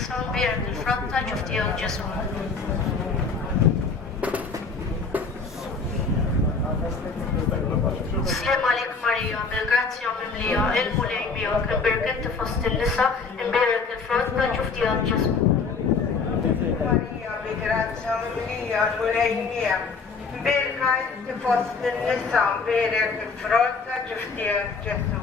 nisa nbierak il-frott tal-ġuf tiegħek Ġesu. Sliem għalik Marija, bil-grazzja mimlija, il-mulej miegħek, imbierak inti fost in-nisa, imbierak il-frott tal-ġuf tiegħek Ġesu. Marija, bil-grazzja mimlija, il-mulej miegħek, imbieraka inti fost in-nisa, imbierak il-frott tal-ġuf tiegħek Ġesu.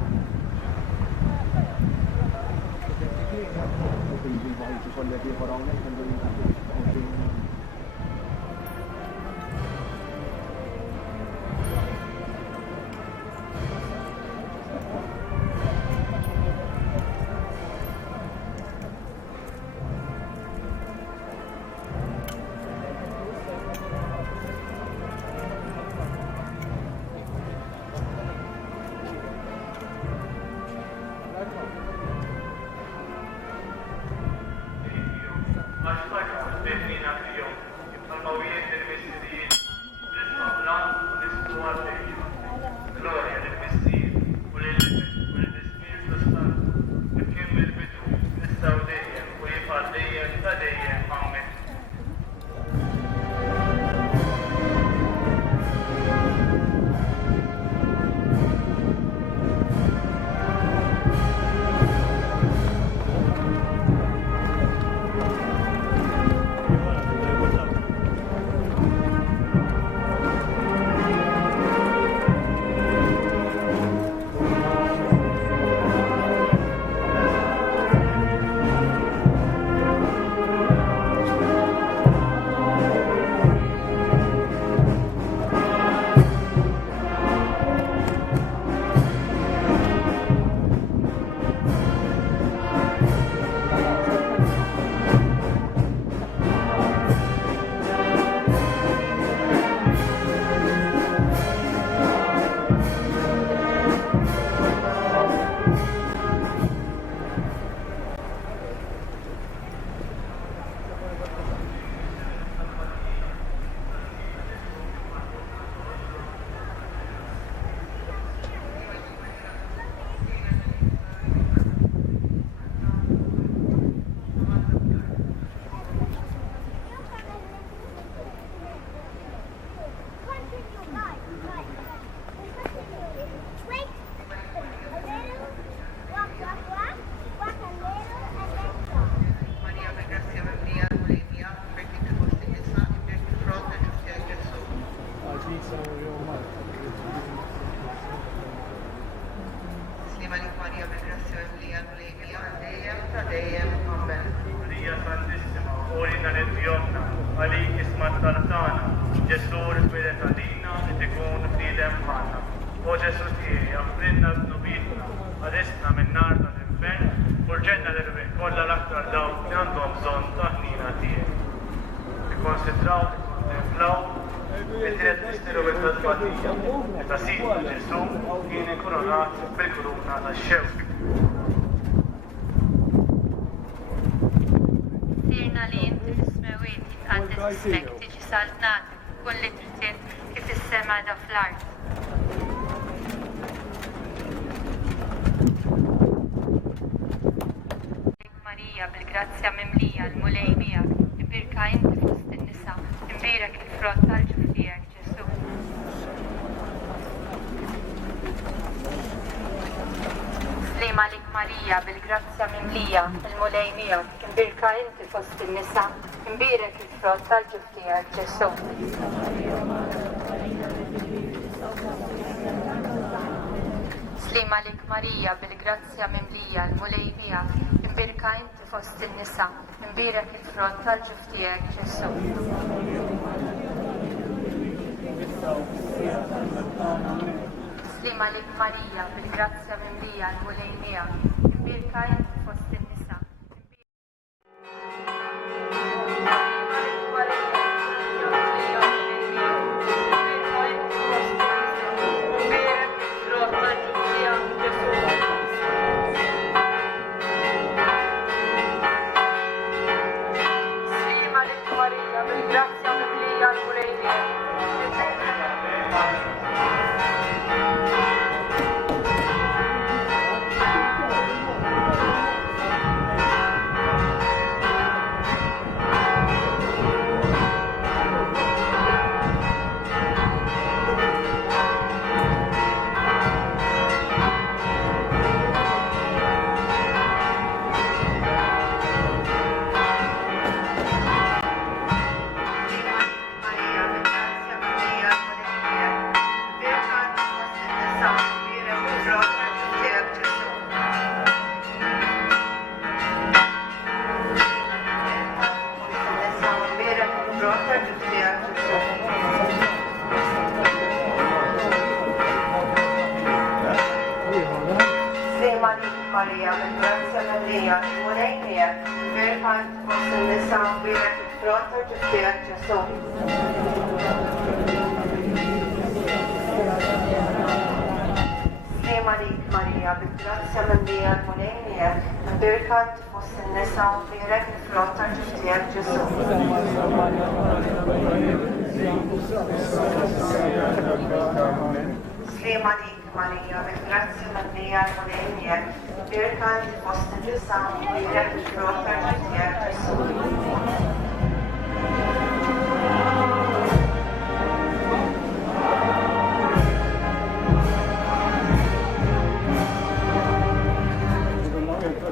Sirna li inti tismewiet jitqaddes ismek tiġi saltnatek kun li trid kif is-sema da fl-art. Marija bil-grazzja mimlija l-mulej miegħek, imbirka inti fost in-nisa, imbierak il-frott tal-ġuf tiegħek Ġesu. Sliem għalik Marija bil-grazzja mimlija l-mulej miegħek, imbirka inti fost in-nisa, imbierak il-frott tal-ġuf tiegħek Ġesu. Sliem għalik Marija bil-grazzja mimlija l-mulej miegħek, imbirka inti fost in-nisa, imbierak il-frott tal-ġuf tiegħek Ġesu. Sliem għalik Marija bil-grazzja mimlija l-mulej miegħek, imbirka inti fost in-nisa. nisa mbirek il-frott tal-ġustiegħek Ġesu. Sliem għalik Marija, bil-grazzja mimlija l-mulejniek, imbirka inti fost in-nisa u mbirek il-frott tal-ġustiegħek Ġesu. Sliem għalik Marija, bil-grazzja mimlija l-mulejniek, imbirka inti fost in-nisa u mbirek il-frott tal-ġustiegħek Ġesu.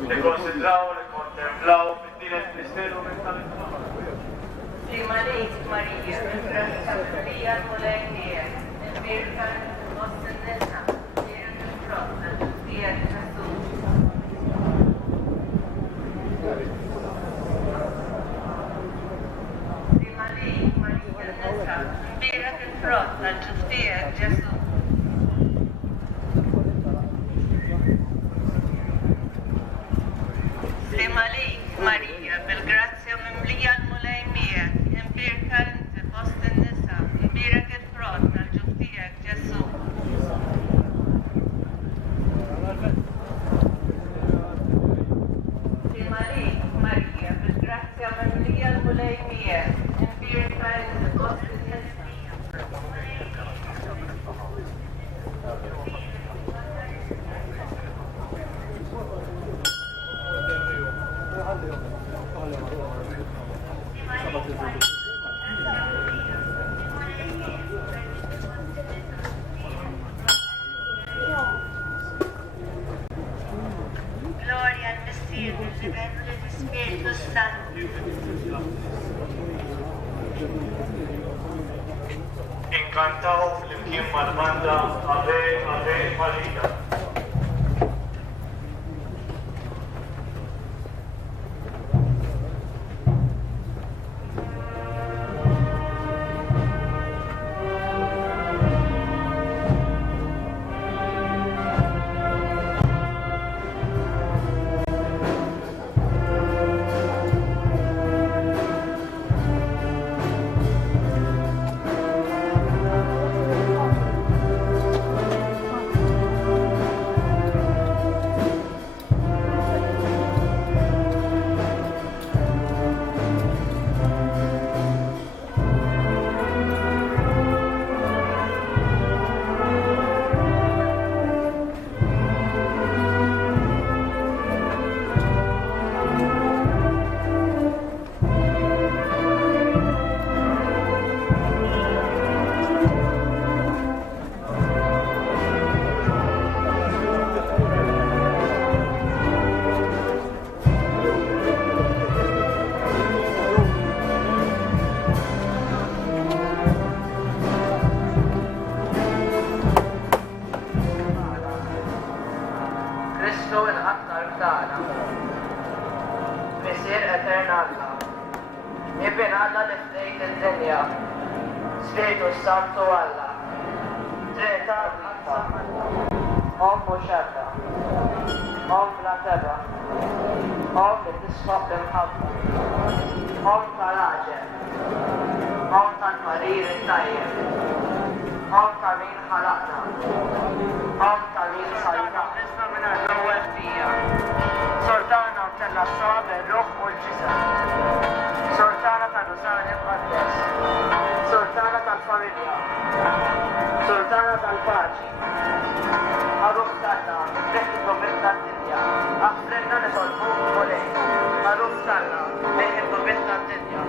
Nikkonsidraw, nikkontemplaw fid-din il-Ministeru tal-Islam. Sliem għalik Marija, bil-grazzja mimlija l-mulejniek, imbirka inti fost in-nisa u mbirek il-frott tal-ġustiegħek Ġesu. Sliem għalik Marija, n-nisa imbirek il-frott tal-ġustiegħek Ġesu. Sliem għalik Marija, bil-grazzja mimlija l-mulejniek, imbirka inti fost in-nisa u mbirek il-frott tal-ġustiegħek Ġesu. Sliem għalik Marija, bil-grazzja mimlija l-mulejniek, imbirka inti fost in-nisa. Gloria al Messias, del Verbo e del Spirito Santo. Inkantaw fl-imkien mal-banda Ave, Ave Maria. Kristu il-ħattar b'tagħna. Misier etern Alla. Ibn Alla li ħdejt id-dinja. Spiritu Santu Alla. Treta Vita. Om muxarra. Om bla teba. Om li tisħoq l-imħabba. Om tal-aġel. Om tal-marir it-tajjeb. Om tal-min ħalaqna. Om tal-min sajna. Sultana tella sabe l-ruħ u l-ġisem. Sultana tal-Rusani Mqaddes. Sultana tal-familja. Sultana tal-paċi. Għarruħ talla, neħdu bitta d-dinja. Għafrenna nitolbu mulej. Għarruħ talla, neħdu bitta d-dinja.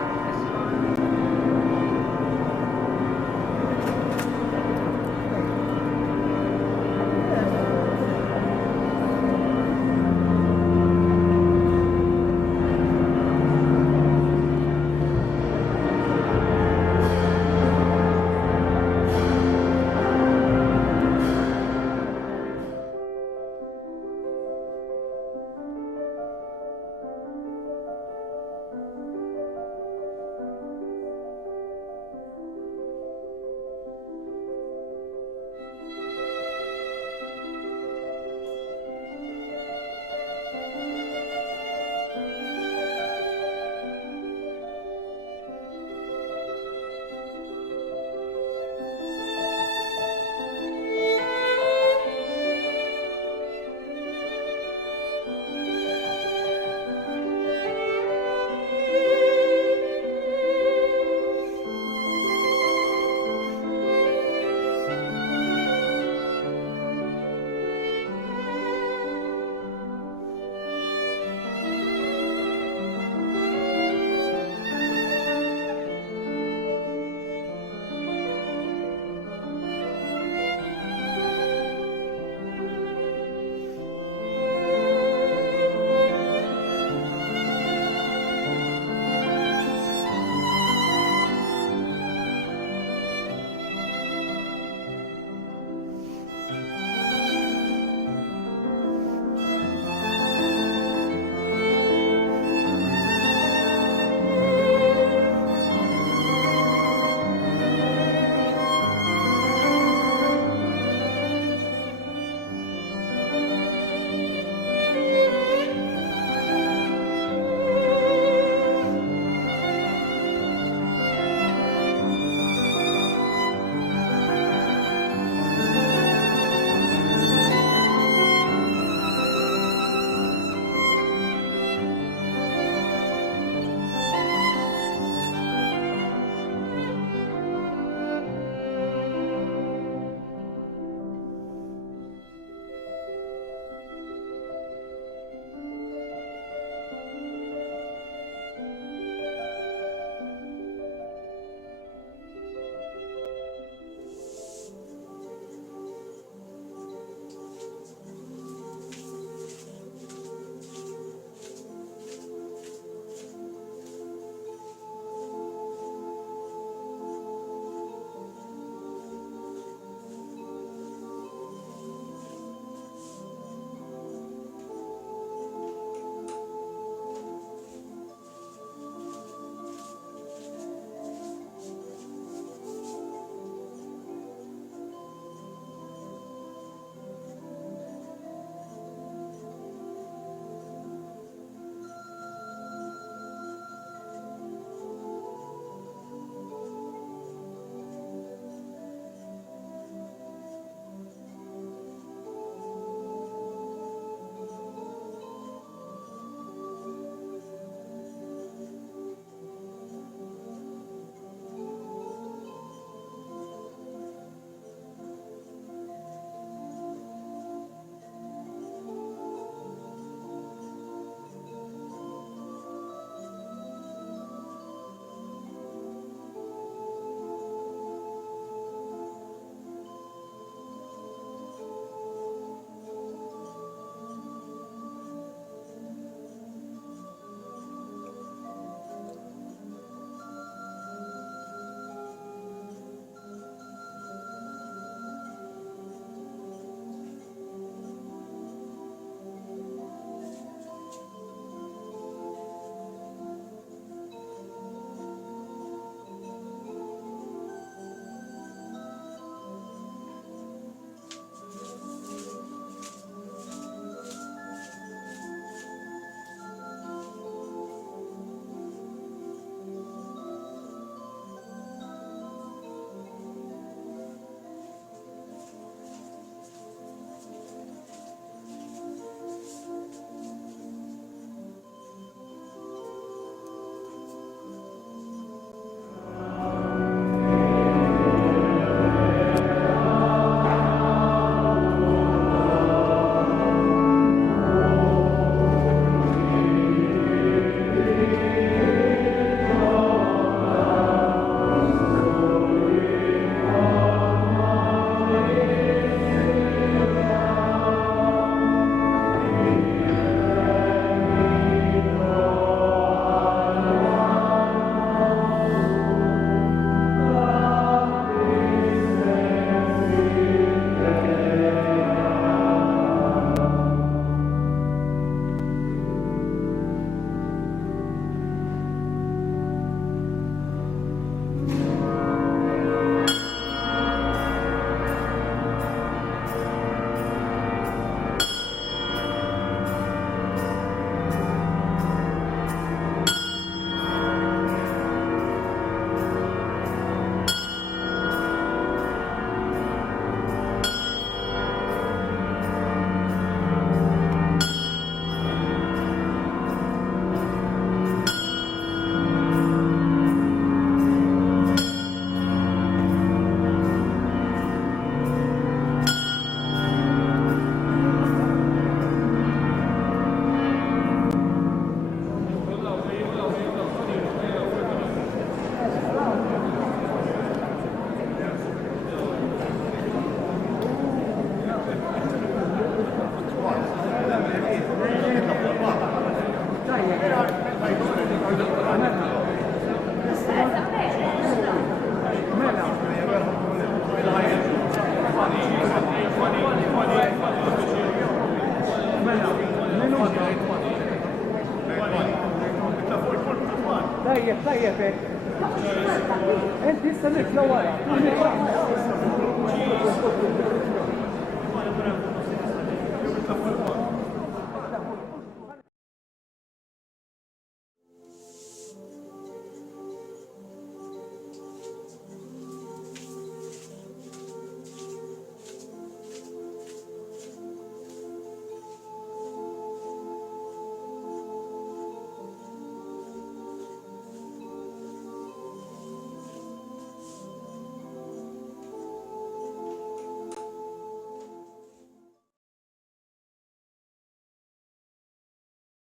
kejjepek. Enti issa nitla wara. Thank you.